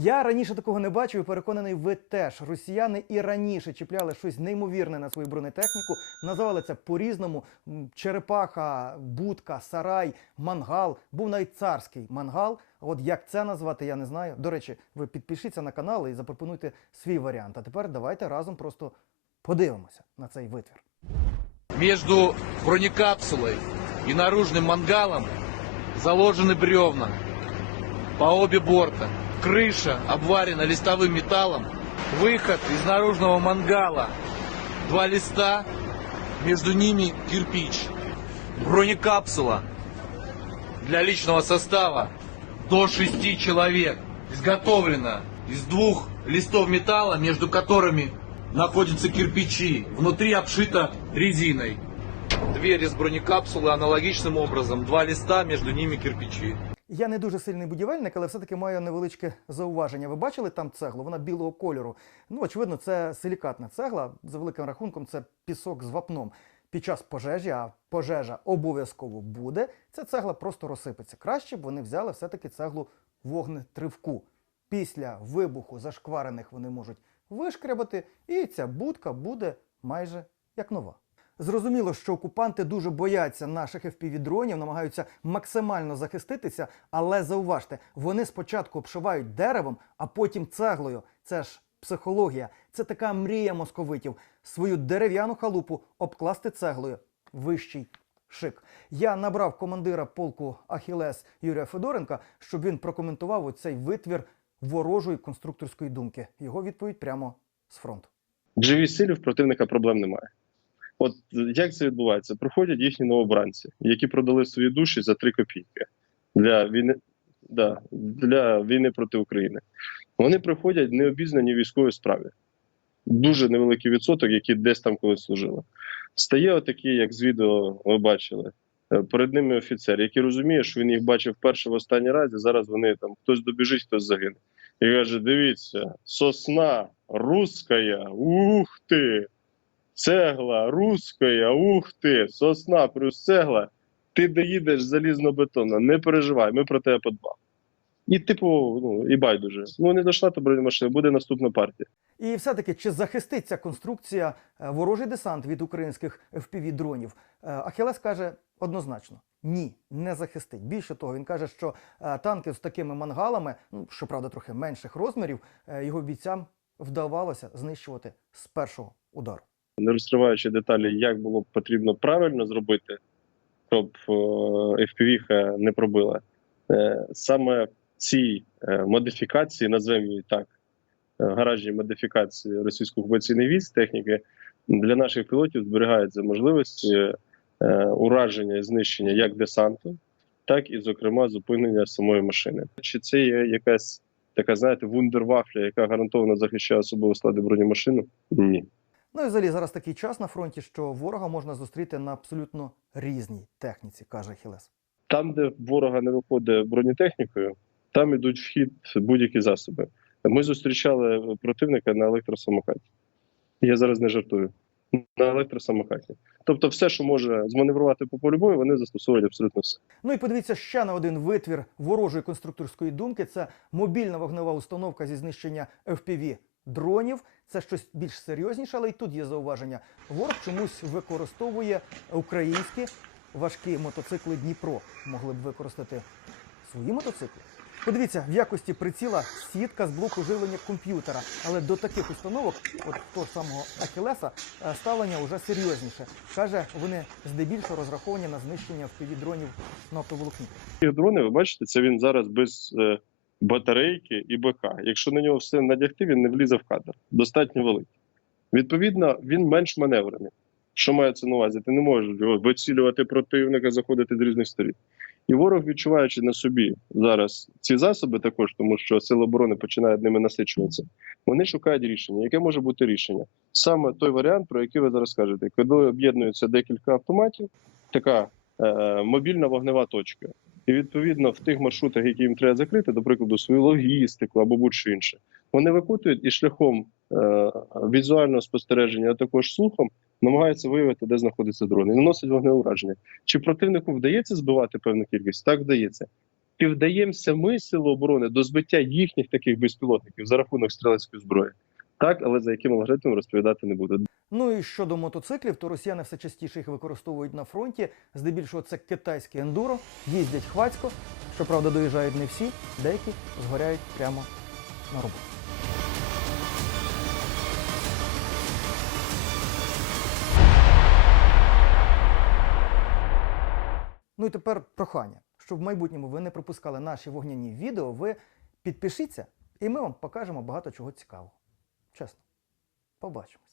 Я раніше такого не бачив і переконаний, ви теж. Росіяни і раніше чіпляли щось неймовірне на свою бронетехніку. Називали це по-різному: черепаха, будка, сарай, мангал. Був навіть царський мангал. От як це назвати, я не знаю. До речі, ви підпишіться на канал і запропонуйте свій варіант. А тепер давайте разом просто подивимося на цей витвір. Между бронекапсулой и наружным мангалом заложены бревна по обе борта. Крыша обварена листовым металлом. Выход из наружного мангала. Два листа, между ними кирпич. Бронекапсула для личного состава до шести человек. Изготовлена из двух листов металла, между которыми находятся кирпичи. Внутри обшита резиной. Дверь из бронекапсулы аналогичным образом. Два листа, между ними кирпичи. Я не дуже сильний будівельник, але все-таки маю невеличке зауваження. Ви бачили там цеглу? Вона білого кольору. Ну, очевидно, це силікатна цегла. За великим рахунком, це пісок з вапном. Під час пожежі, а пожежа обов'язково буде, ця цегла просто розсипеться. Краще б вони взяли все-таки цеглу вогнетривку. Після вибуху зашкварених вони можуть вишкрябати, і ця будка буде майже як нова. Зрозуміло, що окупанти дуже бояться наших FPV-дронів, намагаються максимально захиститися, але зауважте, вони спочатку обшивають деревом, а потім цеглою. Це ж психологія, це така мрія московитів. Свою дерев'яну халупу обкласти цеглою. Вищий шик. Я набрав командира полку Ахілес Юрія Федоренка, щоб він прокоментував оцей витвір ворожої конструкторської думки. Його відповідь прямо з фронту. В живій силі в противника проблем немає. От як це відбувається? Приходять їхні новобранці, які продали свої душі за 3 копійки для війни, да, для війни проти України. Вони приходять необізнані в військовій справі. Дуже невеликий відсоток, які десь там колись служили. Стає отакий, як з відео ви бачили. е, Перед ними офіцер, який розуміє, що він їх бачив вперше в останній раз, і зараз вони там хтось добіжить, хтось загине. І каже: дивіться, сосна русская, ух ти! Цегла русская, ух ти! Сосна плюс цегла. Ти доїдеш залізно-бетонно, не переживай, ми про тебе подбав. І, типу, ну, і байдуже. Ну, не дійшла то бронемашина, буде наступна партія. І все-таки чи захистить ця конструкція е, ворожий десант від українських FPV-дронів? Е, Ахілес каже однозначно: ні, не захистить. Більше того, він каже, що е, танки з такими мангалами, ну щоправда, трохи менших розмірів, його бійцям вдавалося знищувати з першого удару. Не розкриваючи деталі, як було б потрібно правильно зробити, щоб е, FPV не пробила. Е, Саме ці е, модифікації, назвемо її так, гаражні модифікації російсько-окупаційної військ техніки для наших пілотів зберігаються можливості ураження і знищення як десанту, так і, зокрема, зупинення самої машини. Чи це є якась така, знаєте, вундервафля, яка гарантовано захищає особовий склади бронемашину? Ні. Ну і взагалі зараз такий час на фронті, що ворога можна зустріти на абсолютно різній техніці, каже Ахілес. Там, де ворога не виходить бронетехнікою, там ідуть в хід будь-які засоби. Ми зустрічали противника на електросамокаті. Я зараз не жартую. На електросамокаті. Тобто, все, що може зманеврувати по полю бою, вони застосовують абсолютно все. Ну і подивіться ще на один витвір ворожої конструкторської думки. Це мобільна вогнева установка зі знищення FPV дронів. Це щось більш серйозніше, але й тут є зауваження. Ворог чомусь використовує українські важкі мотоцикли Дніпро. Могли б використати свої мотоцикли. Подивіться, в якості приціла сітка з блоку живлення комп'ютера. Але до таких установок, от того ж самого Ахілеса, е, ставлення вже серйозніше. Каже, вони здебільшого розраховані на знищення впівдронів на оптоволокні. Ці дрони, ви бачите, це він зараз без е, батарейки і БК. Якщо на нього все надягти, він не влізе в кадр. Достатньо великий. Відповідно, він менш маневрений. Що мається на увазі? Ти не можеш його вицілювати противника, заходити з різних сторін. І ворог, відчуваючи на собі зараз ці засоби, також тому що сили оборони починають ними насичуватися. Вони шукають рішення. Яке може бути рішення? Саме той варіант, про який ви зараз кажете, коли об'єднуються декілька автоматів, така е, мобільна вогнева точка. І відповідно в тих маршрутах, які їм треба закрити, до прикладу, свою логістику або будь-що інше, вони виконують і шляхом е, візуального спостереження, а також слухом, намагаються виявити, де знаходиться дрон, і наносить вогневе ураження. Чи противнику вдається збивати певну кількість? Так вдається. чи вдаємося ми сили оборони до збиття їхніх таких безпілотників за рахунок стрілецької зброї? Так, але за яким алгоритмом розповідати не буду. Ну і щодо мотоциклів, то росіяни все частіше їх використовують на фронті. Здебільшого це китайське ендуро, їздять хвацько. Щоправда, доїжджають не всі, деякі згоряють прямо на роботу. Ну і тепер прохання, щоб в майбутньому ви не пропускали наші вогняні відео, ви підпишіться, і ми вам покажемо багато чого цікавого. Чесно. Побачимось.